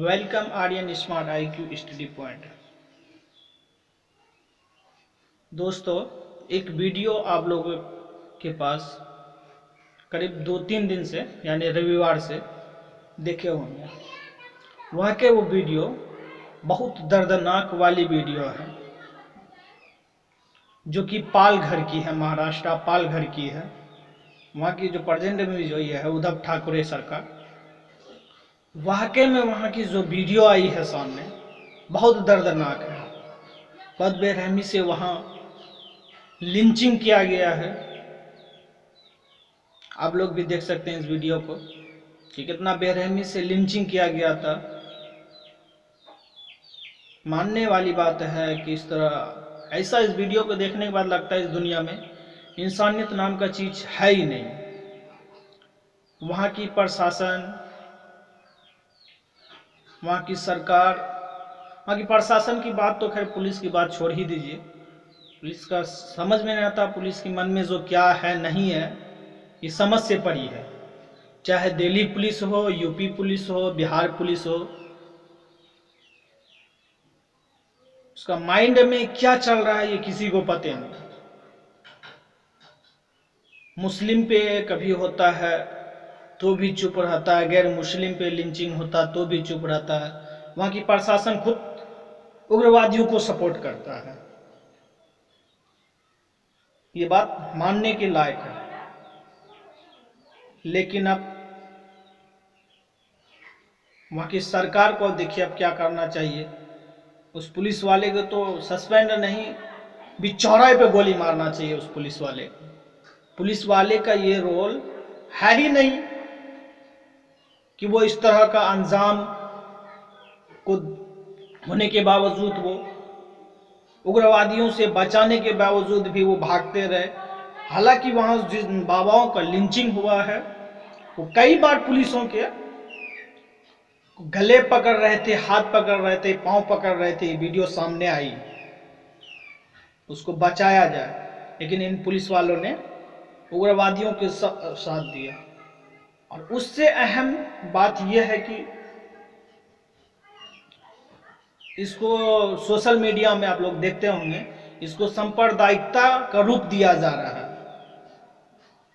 Welcome Aryan smart IQ study point. दोस्तों, एक video आप लोगों के पास करीब 2-3 दिन से यानी रविवार से देखे होंगे। वहाँ के वो वीडियो बहुत दर्दनाक वाली वीडियो है जो कि पालघर की है, महाराष्ट्र पालघर की है। वहाँ की जो प्रेजेंट में जो ये है उद्धव ठाकरे सरकार, वाकई में वहाँ की जो वीडियो आई है सामने बहुत दर्दनाक है। बहुत बेरहमी से वहाँ लिंचिंग किया गया है। आप लोग भी देख सकते हैं इस वीडियो को कि कितना बेरहमी से लिंचिंग किया गया था। मानने वाली बात है कि इस तरह ऐसा इस वीडियो को देखने के बाद लगता है इस दुनिया में इंसानियत नाम का चीज है ही नहीं। वहाँ की प्रशासन, वहाँ की सरकार, वहाँ की प्रशासन की बात तो खैर पुलिस की बात छोड़ ही दीजिए। पुलिस का समझ में नहीं आता, पुलिस के मन में जो क्या है नहीं है ये समझ से परी है। चाहे दिल्ली पुलिस हो, यूपी पुलिस हो, बिहार पुलिस हो, उसका माइंड में क्या चल रहा है ये किसी को पता नहीं। मुस्लिम पे कभी होता है तो भी चुप रहता है, गैर मुस्लिम पे लिंचिंग होता तो भी चुप रहता है। वहाँ की प्रशासन खुद उग्रवादियों को सपोर्ट करता है। ये बात मानने के लायक है। लेकिन अब वहाँ की सरकार को देखिए अब क्या करना चाहिए। उस पुलिस वाले को तो सस्पेंड नहीं, भी चौराहे पे गोली मारना चाहिए उस पुलिस वाले को। पुलिस वाले का ये रोल है ही नहीं कि वो इस तरह का अंजाम को होने के बावजूद, वो उग्रवादियों से बचाने के बावजूद भी वो भागते रहे। हालांकि वहां जिन बाबाओं का लिंचिंग हुआ है वो कई बार पुलिसों के गले पकड़ रहे थे, हाथ पकड़ रहे थे, पांव पकड़ रहे थे। वीडियो सामने आई, उसको बचाया जाए, लेकिन इन पुलिस वालों ने उग्रवादियों के साथ दिया। और उससे अहम बात यह है कि इसको सोशल मीडिया में आप लोग देखते होंगे, इसको सांप्रदायिकता का रूप दिया जा रहा है।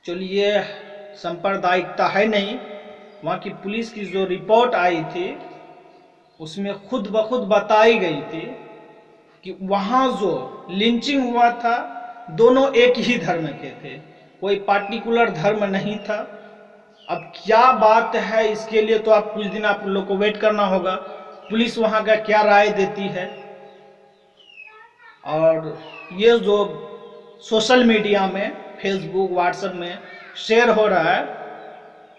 चलिए, सांप्रदायिकता है नहीं। वहाँ की पुलिस की जो रिपोर्ट आई थी उसमें खुद ब खुद बताई गई थी कि वहाँ जो लिंचिंग हुआ था दोनों एक ही धर्म के थे, कोई पार्टिकुलर धर्म नहीं था। अब क्या बात है इसके लिए तो आप कुछ दिन आप लोग को वेट करना होगा, पुलिस वहाँ का क्या राय देती है। और ये जो सोशल मीडिया में, फेसबुक, व्हाट्सएप में शेयर हो रहा है,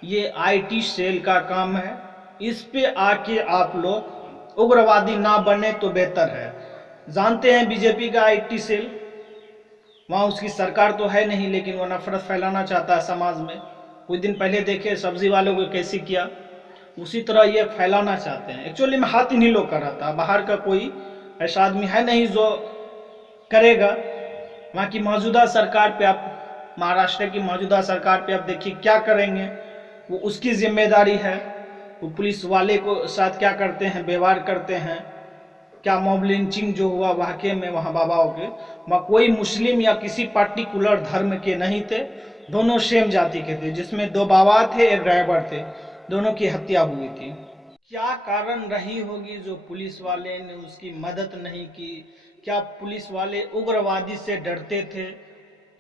ये IT सेल का काम है। इस पे आके आप लोग उग्रवादी ना बने तो बेहतर है। जानते हैं बीजेपी का IT सेल, वहाँ उसकी सरकार तो है नहीं, लेकिन वो नफरत फैलाना चाहता है समाज में। कुछ दिन पहले देखे सब्जी वालों को कैसे किया, उसी तरह ये फैलाना चाहते हैं। एक्चुअली में हाथ इन्हीं लोग कर रहा था, बाहर का कोई ऐसा आदमी है नहीं जो करेगा। वहाँ की मौजूदा सरकार पे आप, महाराष्ट्र की मौजूदा सरकार पे आप देखिए क्या करेंगे, वो उसकी जिम्मेदारी है। वो पुलिस वाले को साथ क्या करते हैं, व्यवहार करते हैं। क्या मॉब लिंचिंग जो हुआ वाकई में वहाँ बाबाओं के, वहाँ कोई मुस्लिम या किसी पार्टिकुलर धर्म के नहीं थे, दोनों सेम जाति के थे। जिसमें 2 बाबा थे, एक ड्राइवर थे, दोनों की हत्या हुई थी। क्या कारण रही होगी जो पुलिस वाले ने उसकी मदद नहीं की? क्या पुलिस वाले उग्रवादी से डरते थे?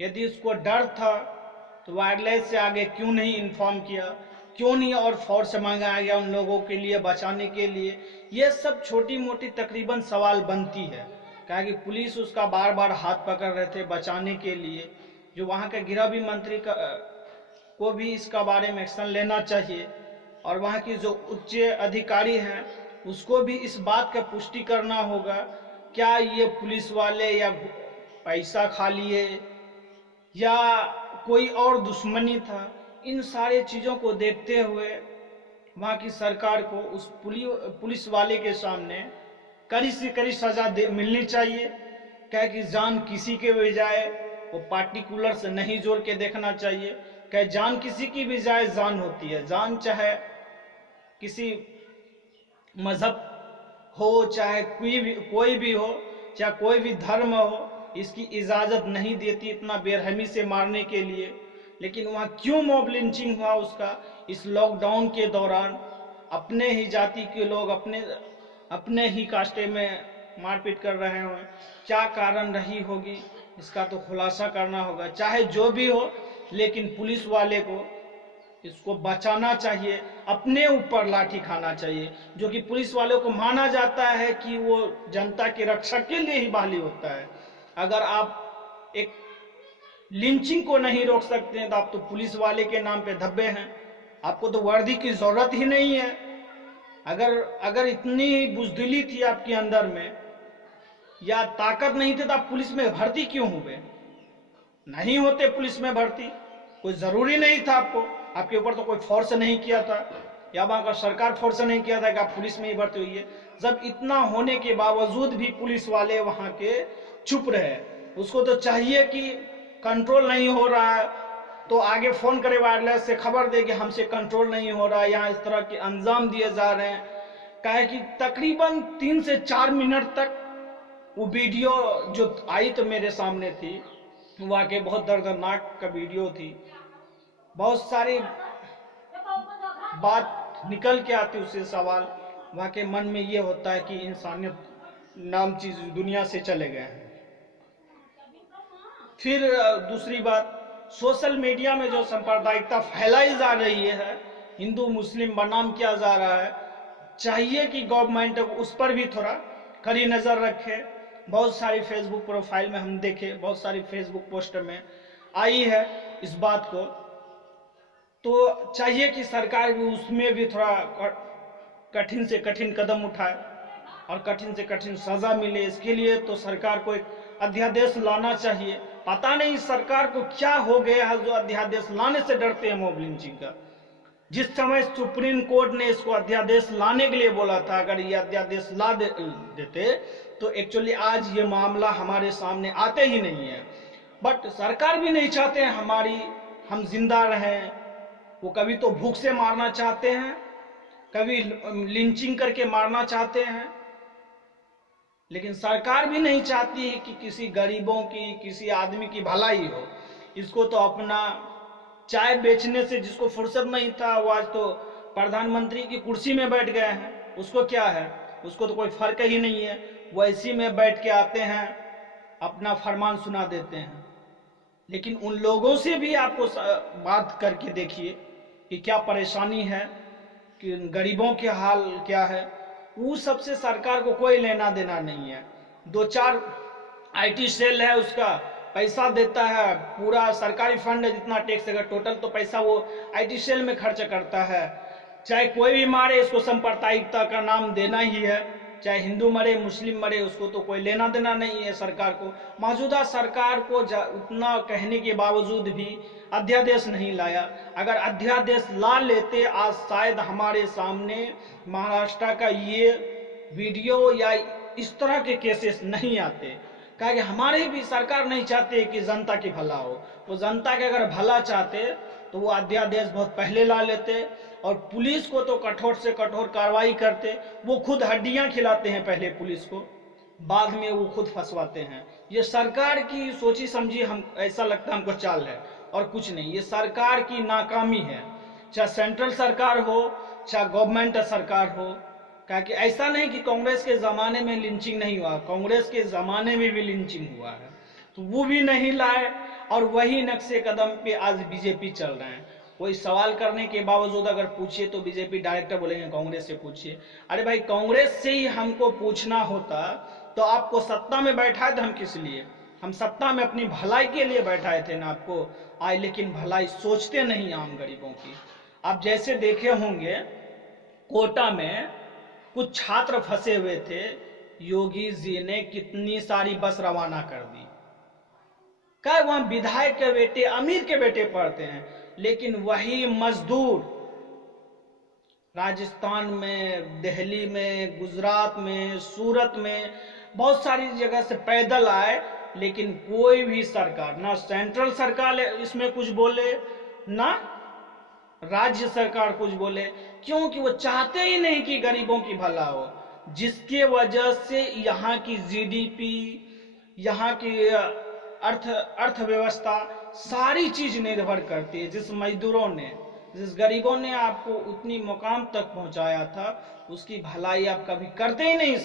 यदि उसको डर था तो वायरलेस से आगे क्यों नहीं इन्फॉर्म किया, क्यों नहीं और फोर्स मंगाया गया उन लोगों के लिए बचाने के लिए? ये सब छोटी मोटी तकरीबन सवाल बनती है, क्या कि पुलिस उसका बार बार हाथ पकड़ रहे थे बचाने के लिए। जो वहाँ के गृह भी मंत्री को भी इसका बारे में एक्शन लेना चाहिए। और वहाँ की जो उच्च अधिकारी हैं उसको भी इस बात का पुष्टि करना होगा, क्या ये पुलिस वाले या पैसा खा लिए या कोई और दुश्मनी था। इन सारे चीज़ों को देखते हुए वहाँ की सरकार को उस पुलिस वाले के सामने कड़ी से कड़ी सजा मिलनी चाहिए। क्या कि जान किसी के बजाय वो पार्टिकुलर से नहीं जोड़ के देखना चाहिए। क्या जान किसी की भी जाए जान होती है, जान चाहे किसी मजहब हो, चाहे कोई भी हो, चाहे कोई भी धर्म हो, इसकी इजाज़त नहीं देती इतना बेरहमी से मारने के लिए। लेकिन वहाँ क्यों मॉब लिंचिंग हुआ उसका? इस लॉकडाउन के दौरान अपने ही जाति के लोग अपने ही कास्टे में मारपीट कर रहे हों, क्या कारण रही होगी इसका तो खुलासा करना होगा। चाहे जो भी हो, लेकिन पुलिस वाले को इसको बचाना चाहिए, अपने ऊपर लाठी खाना चाहिए, जो कि पुलिस वालों को माना जाता है कि वो जनता के रक्षक के लिए ही बहाली होता है। अगर आप एक लिंचिंग को नहीं रोक सकते हैं तो आप तो पुलिस वाले के नाम पे धब्बे हैं, आपको तो वर्दी की जरूरत ही नहीं है। अगर इतनी बुजदिली थी आपके अंदर में या ताकत नहीं थी तो आप पुलिस में भर्ती क्यों हुए? नहीं होते पुलिस में भर्ती, कोई जरूरी नहीं था आपको, आपके ऊपर तो कोई फोर्स नहीं किया था, या वहां का सरकार फोर्स नहीं किया था कि आप पुलिस में ही भर्ती हुई है। जब इतना होने के बावजूद भी पुलिस वाले वहां के चुप रहे, उसको तो चाहिए कि कंट्रोल नहीं हो रहा है तो आगे फोन करे, वायरलेस से खबर दे कि हमसे कंट्रोल नहीं हो रहा है, यहाँ इस तरह के अंजाम दिए जा रहे हैं। कहे कि तकरीबन 3 से 4 मिनट तक वो वीडियो जो आई तो मेरे सामने थी, वाकई बहुत दर्दनाक का वीडियो थी। बहुत सारी बात निकल के आती उससे, सवाल वाकई मन में ये होता है कि इंसानियत नाम चीज दुनिया से चले गए हैं। फिर दूसरी बात, सोशल मीडिया में जो सांप्रदायिकता फैलाई जा रही है, हिंदू मुस्लिम बनाम किया जा रहा है, चाहिए कि गवर्नमेंट उस पर भी थोड़ा कड़ी नजर रखे। बहुत सारी फेसबुक प्रोफाइल में हम देखे, बहुत सारी फेसबुक पोस्ट में आई है इस बात को, तो चाहिए कि सरकार भी उसमें भी थोड़ा कठिन से कठिन कदम उठाए और कठिन से कठिन सजा मिले। इसके लिए तो सरकार को एक अध्यादेश लाना चाहिए। पता नहीं सरकार को क्या हो गया है जो अध्यादेश लाने से डरते हैं मॉब लिंचिंग का। जिस समय सुप्रीम कोर्ट ने इसको अध्यादेश लाने के लिए बोला था, अगर ये अध्यादेश ला देते तो एक्चुअली आज ये मामला हमारे सामने आते ही नहीं है। बट सरकार भी नहीं चाहते हैं हम जिंदा रहें, वो कभी तो भूख से मारना चाहते हैं, कभी लिंचिंग करके मारना चाहते हैं, लेकिन सरकार भी नहीं चाहती है कि किसी गरीबों की, किसी आदमी की भलाई हो। इसको तो अपना चाय बेचने से जिसको फुर्सत नहीं था, वो आज तो प्रधानमंत्री की कुर्सी में बैठ गए हैं, उसको क्या है, उसको तो कोई फर्क ही नहीं है, वो इसी में बैठ के आते हैं, अपना फरमान सुना देते हैं। लेकिन उन लोगों से भी आपको बात करके देखिए कि क्या परेशानी है, कि गरीबों के हाल क्या है, वो सबसे सरकार को कोई लेना देना नहीं है। 2-4 IT सेल है, उसका पैसा देता है, पूरा सरकारी फंड है, जितना टैक्स अगर टोटल तो पैसा वो IT सेल में खर्च करता है। चाहे कोई भी मारे, इसको सांप्रदायिकता का नाम देना ही है, चाहे हिंदू मरे मुस्लिम मरे, उसको तो कोई लेना देना नहीं है सरकार को। मौजूदा सरकार को उतना कहने के बावजूद भी अध्यादेश नहीं लाया। अगर अध्यादेश ला लेते, आज शायद हमारे सामने महाराष्ट्र का ये वीडियो या इस तरह के केसेस नहीं आते। कहा कि हमारे भी सरकार नहीं चाहते कि जनता की भला हो, वो जनता के अगर भला चाहते तो वो अध्यादेश बहुत पहले ला लेते और पुलिस को तो कठोर से कठोर कार्रवाई करते। वो खुद हड्डियां खिलाते हैं पहले पुलिस को, बाद में वो खुद फंसवाते हैं। ये सरकार की सोची समझी, हम ऐसा लगता है हमको चाल है और कुछ नहीं। ये सरकार की नाकामी है, चाहे सेंट्रल सरकार हो चाहे गवर्नमेंट सरकार हो। क्या कि ऐसा नहीं कि कांग्रेस के जमाने में लिंचिंग नहीं हुआ, कांग्रेस के जमाने में भी लिंचिंग हुआ है, तो वो भी नहीं लाए और वही नक्शे कदम पे आज बीजेपी चल रहे हैं। कोई सवाल करने के बावजूद अगर पूछिए तो बीजेपी डायरेक्टर बोलेंगे कांग्रेस से पूछिए। अरे भाई, कांग्रेस से ही हमको पूछना होता तो आपको सत्ता में बैठाए थे हम किस लिए? हम सत्ता में अपनी भलाई के लिए बैठाए थे ना आपको आए, लेकिन भलाई सोचते नहीं आम गरीबों की। आप जैसे देखे होंगे कोटा में कुछ छात्र फंसे हुए थे, योगी जी ने कितनी सारी बस रवाना कर दी। क्या वहां विधायक के बेटे, अमीर के बेटे पढ़ते हैं, लेकिन वही मजदूर राजस्थान में, दिल्ली में, गुजरात में, सूरत में, बहुत सारी जगह से पैदल आए, लेकिन कोई भी सरकार, ना सेंट्रल सरकार इसमें कुछ बोले, ना राज्य सरकार कुछ बोले, क्योंकि वो चाहते ही नहीं कि गरीबों की भला हो, जिसके वजह से यहाँ की जीडीपी, यहाँ की अर्थव्यवस्था सारी चीज निर्भर करती है। जिस मजदूरों ने, जिस गरीबों ने आपको उतनी मुकाम तक पहुंचाया था, उसकी भलाई आप कभी करते ही नहीं।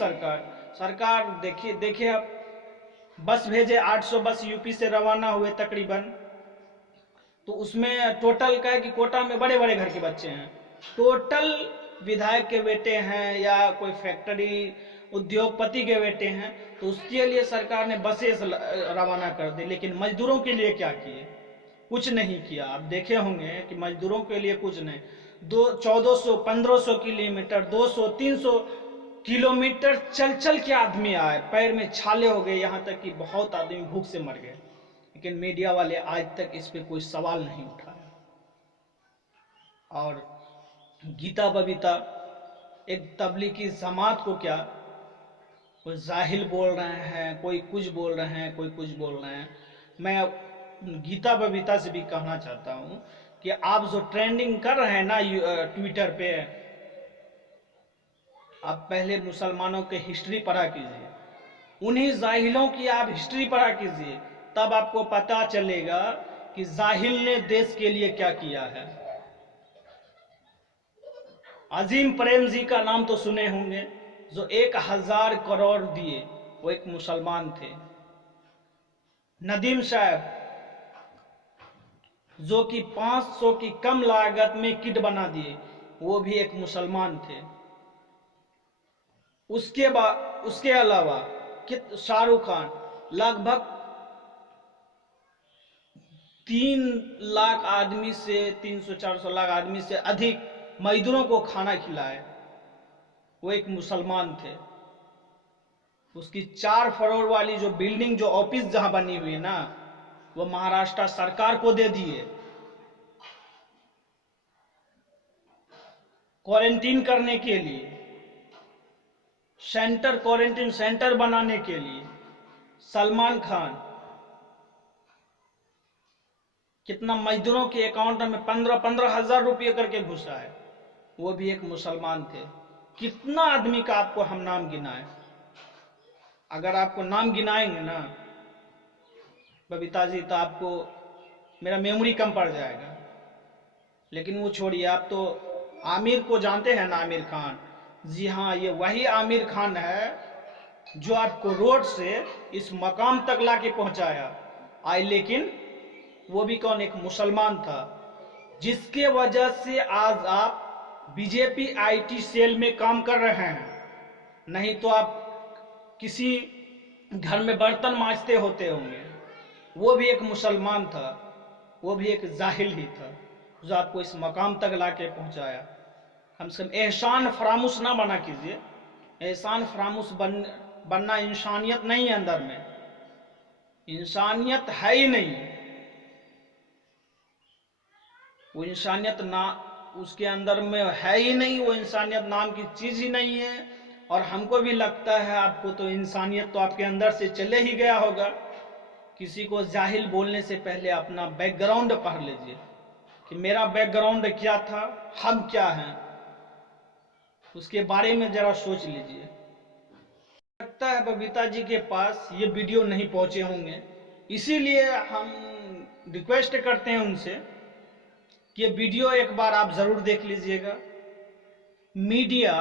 सरकार देखिए अब बस भेजे, 800 बस यूपी से रवाना हुए तकरीबन, तो उसमें टोटल क्या है कि कोटा में बड़े बड़े घर के बच्चे हैं, टोटल विधायक के बेटे हैं या कोई फैक्ट्री उद्योगपति के बेटे हैं, तो उसके लिए सरकार ने बसेस रवाना कर दी। लेकिन मजदूरों के लिए क्या किए? कुछ नहीं किया। आप देखे होंगे कि मजदूरों के लिए कुछ नहीं। 1400-1500 किलोमीटर, 200-300 किलोमीटर चल चल के आदमी आए, पैर में छाले हो गए, यहाँ तक कि बहुत आदमी भूख से मर गए। लेकिन मीडिया वाले आज तक इस पे कोई सवाल नहीं उठाया। और गीता बबीता एक तबलीगी जमात को क्या, कोई जाहिल बोल रहे हैं, कोई कुछ बोल रहे हैं, कोई कुछ बोल रहे हैं। मैं गीता बबीता से भी कहना चाहता हूं कि आप जो ट्रेंडिंग कर रहे हैं ना ट्विटर पे, आप पहले मुसलमानों के हिस्ट्री पढ़ा कीजिए, उन्हीं जाहिलों की आप हिस्ट्री पढ़ा कीजिए, तब आपको पता चलेगा कि जाहिल ने देश के लिए क्या किया है। अजीम प्रेम जी का नाम तो सुने होंगे, जो 1000 करोड़ दिए, वो एक मुसलमान थे। नदीम साहब जो कि 500 की कम लागत में किट बना दिए, वो भी एक मुसलमान थे। उसके अलावा शाहरुख खान लगभग 3 लाख आदमी से 300-400 लाख आदमी से अधिक मजदूरों को खाना खिलाए, वो एक मुसलमान थे। उसकी 4 फ्लोर वाली जो बिल्डिंग, जो ऑफिस जहां बनी हुई है ना, वो महाराष्ट्र सरकार को दे दिए क्वारंटीन करने के लिए, क्वारंटीन सेंटर बनाने के लिए। सलमान खान कितना मजदूरों के अकाउंट में 15-15 हजार रुपये करके घुसा है, वो भी एक मुसलमान थे। कितना आदमी का आपको हम नाम गिनाए? अगर आपको नाम गिनाएंगे ना बबीता जी, तो आपको मेरा मेमोरी कम पड़ जाएगा। लेकिन वो छोड़िए, आप तो आमिर को जानते हैं ना, आमिर खान। जी हाँ, ये वही आमिर खान है जो आपको रोड से इस मकाम तक लाके पहुंचाया। लेकिन वो भी कौन? एक मुसलमान था, जिसके वजह से आज आप बीजेपी आईटी सेल में काम कर रहे हैं। नहीं तो आप किसी घर में बर्तन मांजते होते होंगे। वो भी एक मुसलमान था, वो भी एक जाहिल ही था जो आपको इस मकाम तक लाके पहुंचाया। कम से कम एहसान फरामूस ना बना कीजिए। एहसान फरामूस बनना इंसानियत नहीं है, अंदर में इंसानियत है ही नहीं। वो इंसानियत ना उसके अंदर में है ही नहीं, वो इंसानियत नाम की चीज ही नहीं है। और हमको भी लगता है आपको तो इंसानियत तो आपके अंदर से चले ही गया होगा। किसी को जाहिल बोलने से पहले अपना बैकग्राउंड पढ़ लीजिए कि मेरा बैकग्राउंड क्या था, हम क्या हैं, उसके बारे में जरा सोच लीजिए। लगता है बबीता जी के पास ये वीडियो नहीं पहुंचे होंगे, इसीलिए हम रिक्वेस्ट करते हैं उनसे कि वीडियो एक बार आप जरूर देख लीजिएगा। मीडिया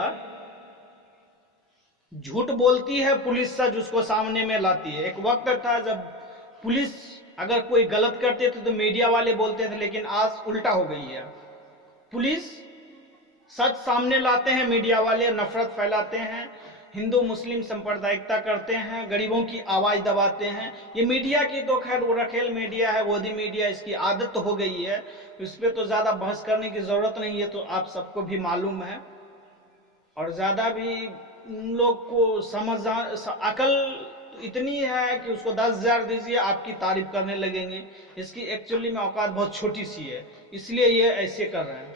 झूठ बोलती है, पुलिस सच उसको सामने में लाती है। एक वक्त था जब पुलिस अगर कोई गलत करते थे तो मीडिया वाले बोलते थे, लेकिन आज उल्टा हो गई है। पुलिस सच सामने लाते हैं, मीडिया वाले नफरत फैलाते हैं, हिंदू मुस्लिम सांप्रदायिकता करते हैं, गरीबों की आवाज दबाते हैं। ये मीडिया की तो खैर वो रखेल मीडिया है, गोदी मीडिया, इसकी आदत हो गई है, इस पर तो ज्यादा बहस करने की जरूरत नहीं है, तो आप सबको भी मालूम है। और ज्यादा भी लोग को अकल इतनी है कि उसको 10,000 दीजिए, आपकी तारीफ करने लगेंगे। इसकी एक्चुअली में औकात बहुत छोटी सी है, इसलिए ये ऐसे कर रहे हैं।